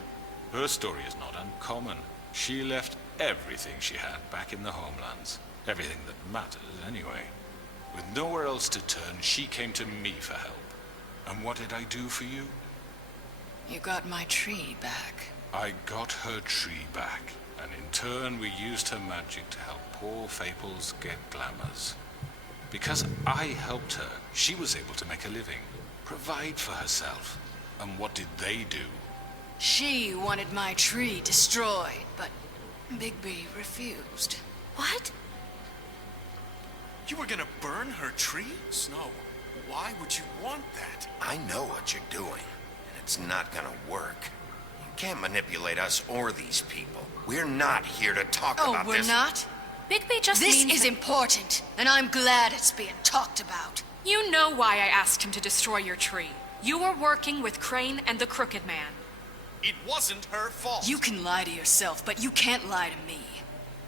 Her story is not uncommon. She left everything she had back in the homelands. Everything that matters, anyway. With nowhere else to turn, she came to me for help. And what did I do for you? You got my tree back. I got her tree back, and in turn we used her magic to help poor Fables get glamours. Because I helped her, she was able to make a living, provide for herself. And what did they do? She wanted my tree destroyed, but Bigby refused. What? You were gonna burn her tree? Snow, why would you want that? I know what you're doing, and it's not gonna work. You can't manipulate us or these people. We're not here to talk about Oh, we're this. not? Bigby just This means is that- important, and I'm glad it's being talked about. You know why I asked him to destroy your tree. You were working with Crane and the Crooked Man. It wasn't her fault. You can lie to yourself, but you can't lie to me.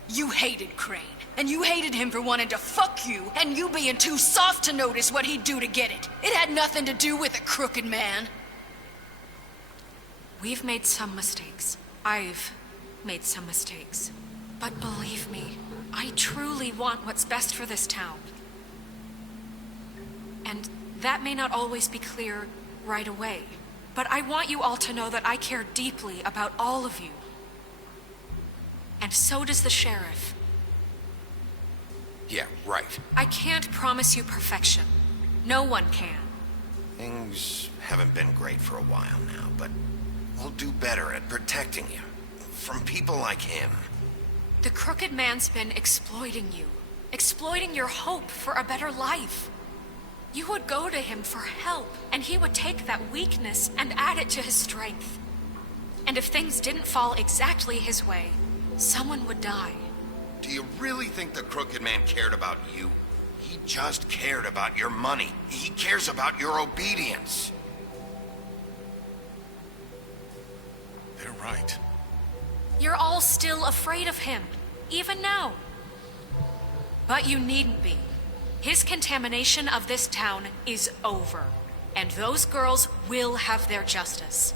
You hated Crane, and you hated him for wanting to fuck you, and you being too soft to notice what he'd do to get it. It had nothing to do with the Crooked Man. We've made some mistakes. I've made some mistakes. But believe me, I truly want what's best for this town. And that may not always be clear right away. But I want you all to know that I care deeply about all of you. And so does the sheriff. Yeah, right. I can't promise you perfection. No one can. Things haven't been great for a while now, but we'll do better at protecting you. From people like him. The Crooked Man's been exploiting you. Exploiting your hope for a better life. You would go to him for help, and he would take that weakness and add it to his strength. And if things didn't fall exactly his way, someone would die. Do you really think the Crooked Man cared about you? He just cared about your money. He cares about your obedience. They're right. You're all still afraid of him, even now. But you needn't be. His contamination of this town is over, and those girls will have their justice.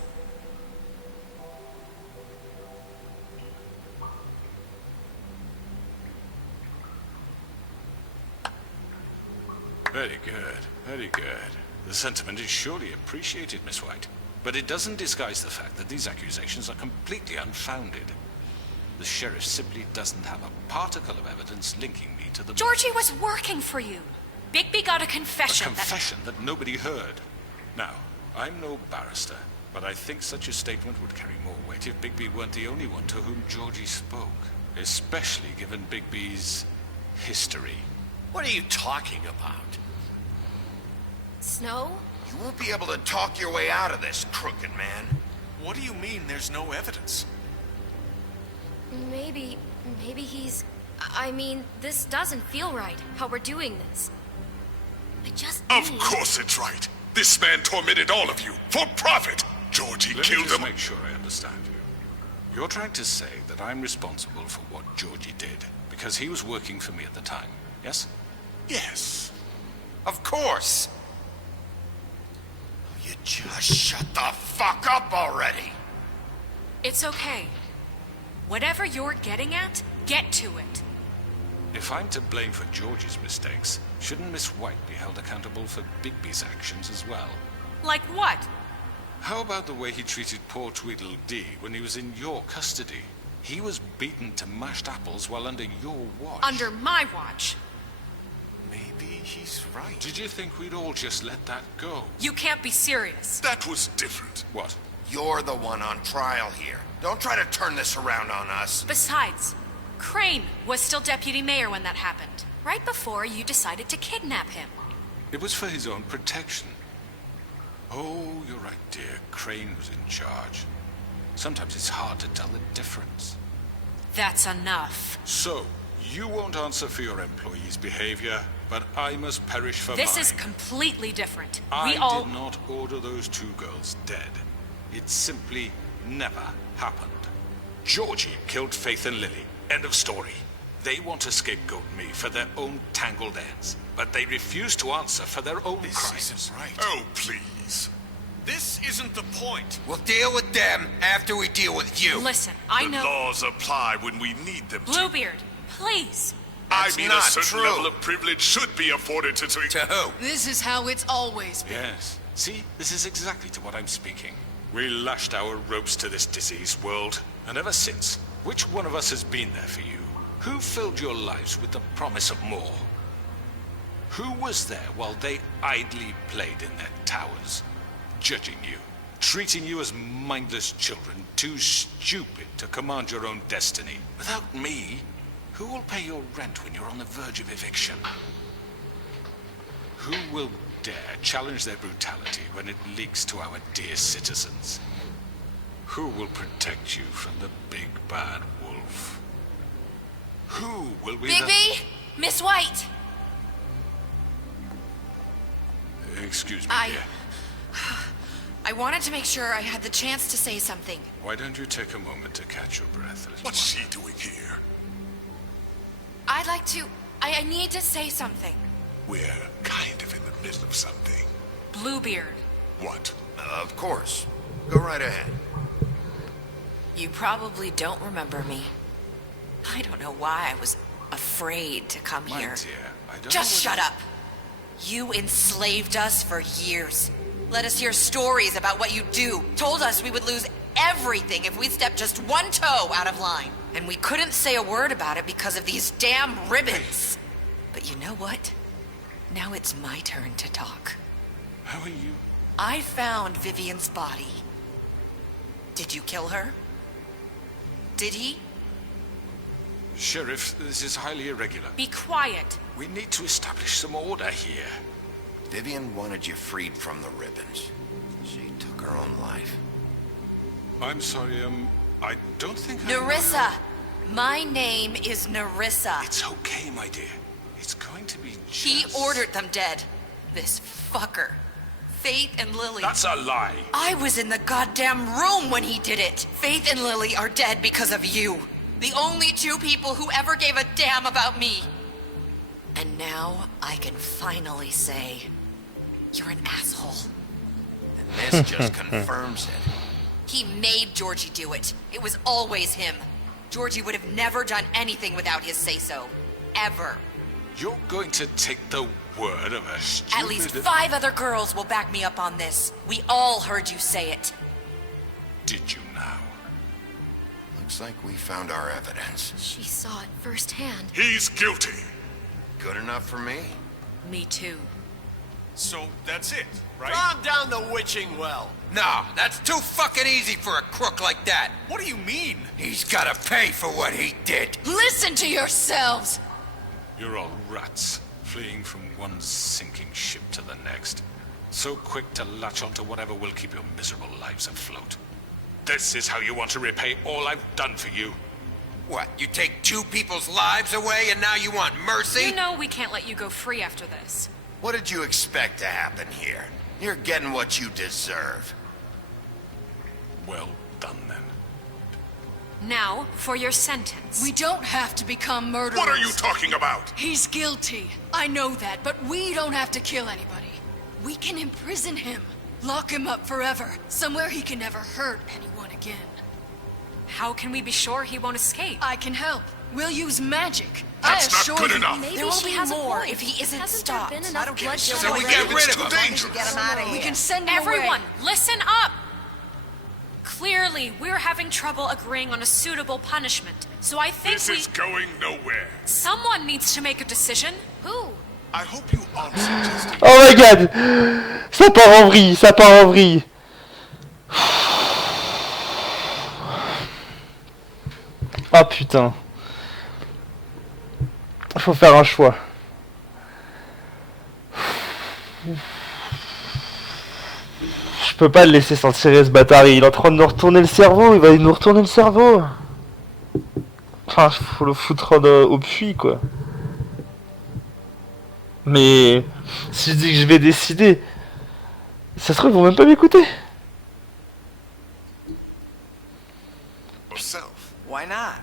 Very good, very good. The sentiment is surely appreciated, Miss White. But it doesn't disguise the fact that these accusations are completely unfounded. The sheriff simply doesn't have a particle of evidence linking me to the... Georgie was working for you. Bigby got a confession. A confession that nobody heard. Now, I'm no barrister, but I think such a statement would carry more weight if Bigby weren't the only one to whom Georgie spoke. Especially given Bigby's history. What are you talking about? Snow? You won't be able to talk your way out of this, Crooked Man. What do you mean there's no evidence? Maybe he's... I mean, this doesn't feel right, how we're doing this. I just Of need... course it's right. This man tormented all of you, for profit. Georgie killed Let me just him. make sure I understand you. You're trying to say that I'm responsible for what Georgie did, because he was working for me at the time, yes? Yes. Of course. You just shut the fuck up already. It's okay. Whatever you're getting at, get to it. If I'm to blame for Georgie's mistakes, shouldn't Miss White be held accountable for Bigby's actions as well? Like what? How about the way he treated poor Tweedledee when he was in your custody? He was beaten to mashed apples while under your watch. Under my watch. Maybe he's right. Did you think we'd all just let that go? You can't be serious. That was different. What? You're the one on trial here. Don't try to turn this around on us. Besides, Crane was still deputy mayor when that happened, right before you decided to kidnap him. It was for his own protection. Oh, you're right, dear. Crane was in charge. Sometimes it's hard to tell the difference. That's enough. So, you won't answer for your employees' behavior, but I must perish for This mine. is completely different. I We all... did not order those two girls dead. It simply never happened. Georgie killed Faith and Lily. End of story. They want to scapegoat me for their own tangled ends, but they refuse to answer for their own crimes. This isn't right. Oh, please. This isn't the point. We'll deal with them after we deal with you. Listen, I The know... laws apply when we need them to. Bluebeard, please. I mean, a not certain true. level of privilege should be afforded to... To who? This is how it's always been. Yes. See, this is exactly to what I'm speaking. We lashed our ropes to this diseased world, and ever since, which one of us has been there for you? Who filled your lives with the promise of more? Who was there while they idly played in their towers, judging you, treating you as mindless children, too stupid to command your own destiny. Without me, who will pay your rent when you're on the verge of eviction? Who will dare challenge their brutality when it leaks to our dear citizens? Who will protect you from the big bad wolf? Who will be Bigby! Miss White! Excuse me, dear. I wanted to make sure I had the chance to say something. Why don't you take a moment to catch your breath, Elizabeth? What's she doing here? I'd like to... I need to say something. We're kind of in the middle of something. Bluebeard. What? Of course. Go right ahead. You probably don't remember me. I don't know why I was afraid to come My here. dear, I don't Just know shut up. You enslaved us for years. Let us hear stories about what you do. Told us we would lose everything if we stepped just one toe out of line. And we couldn't say a word about it because of these damn ribbons. But you know what? Now it's my turn to talk. How are you? I found Vivian's body. Did you kill her? Did he? Sheriff, this is highly irregular. Be quiet. We need to establish some order here. Vivian wanted you freed from the ribbons. She took her own life. I'm sorry, I don't think Ne4rs. My name is Ne4rs. It's okay, my dear. It's going to be just... He ordered them dead. This fucker. Faith and Lily. That's a lie. I was in the goddamn room when he did it. Faith and Lily are dead because of you. The only two people who ever gave a damn about me. And now I can finally say, you're an asshole. And this just confirms it. He made Georgie do it. It was always him. Georgie would have never done anything without his say-so. Ever. You're going to take the word of a stupid... At least 5 other girls will back me up on this. We all heard you say it. Did you now? Looks like we found our evidence. She saw it firsthand. He's guilty. Good enough for me? Me too. So that's it, right? Calm down the witching well. No, that's too fucking easy for a crook like that. What do you mean? He's gotta pay for what he did. Listen to yourselves! You're all rats, fleeing from one sinking ship to the next. So quick to latch onto whatever will keep your miserable lives afloat. This is how you want to repay all I've done for you. What, you take 2 people's lives away and now you want mercy? You know we can't let you go free after this. What did you expect to happen here? You're getting what you deserve. Well done, then. Now, for your sentence. We don't have to become murderers. What are you talking about? He's guilty. I know that, but we don't have to kill anybody. We can imprison him. Lock him up forever. Somewhere he can never hurt anyone again. How can we be sure he won't escape? I can help. We'll use magic. That's I assure not good you. enough. Maybe There will she be has more a point. if he isn't Hasn't stopped. there been I enough don't care. bloodshed So we already? get rid of him. As long as you get him out of here. We can send him Everyone, away. listen up! Clearly, we're having trouble agreeing on a suitable punishment. So I think This is going nowhere. someone needs to make a decision. Who? I hope you answer just Oh my god! Ça part en vrille, ça part en vrille. Ah putain. Faut faire un choix. Je peux pas le laisser s'en tirer ce bâtard, il est en train de nous retourner le cerveau, il va nous retourner le cerveau. Enfin, faut le foutre au puits quoi. Mais si je dis que je vais décider, ça se trouve ils vont même pas m'écouter. yourself. Why not?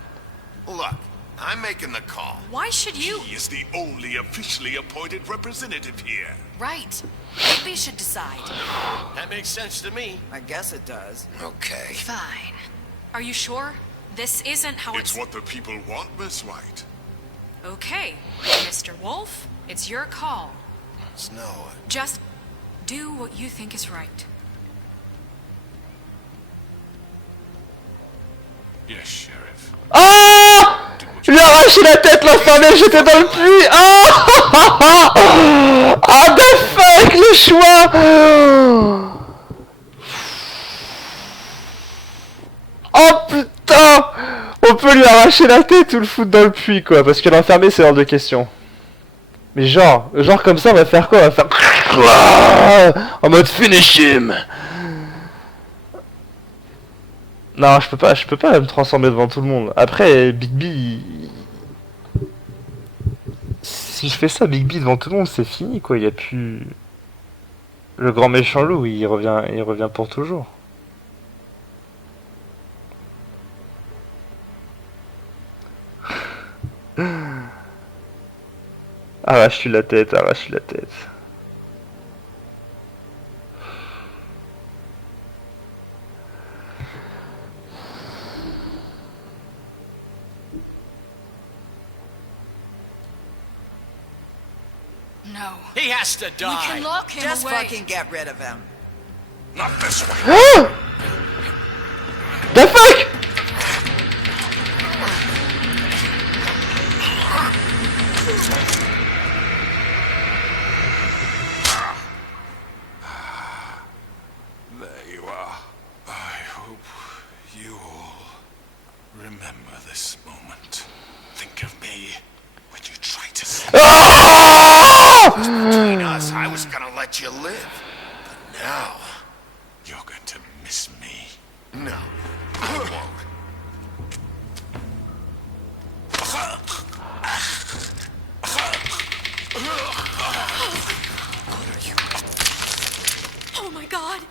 Look, I'm making the call. Why should you? He is the only officially appointed representative here. Right. Bigby should decide. That makes sense to me. I guess it does. Okay. Fine. Are you sure? This isn't how It's what the people want, Miss White. Okay, Mr. Wolf, it's your call. Snow. Just do what you think is right. Yes, Sheriff. Ah! Il lui a arraché la tête l'infernal, j'étais dans le puits. Ah! Ah the fuck, le choix! On peut lui arracher la tête ou le foutre dans le puits, quoi, parce que l'enfermer, c'est hors de question. Mais genre comme ça, on va faire quoi? On va faire... En mode finish him. Non, je peux pas me transformer devant tout le monde. Après, Big B... Si je fais ça, Big B devant tout le monde, c'est fini, quoi. Il y a plus... Le grand méchant loup, il revient pour toujours. Arrache-lui la tête, arrache-lui la tête. No. He has to die. We can lock him Just away. fucking get rid of him. Not this way. The fuck? There you are. I hope you all remember this moment. Think of me when you try to save Between us, I was gonna let you live. But now... You're going to miss me. No, I won't. Oh my god!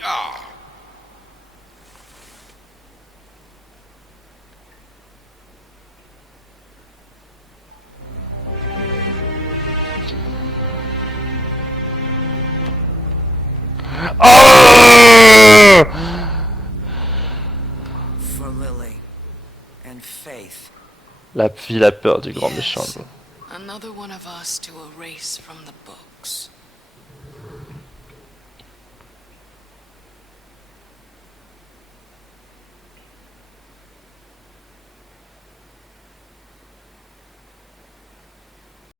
For Lily and Faith. La vie, la peur du grand méchant. Another one of us to erase from the books.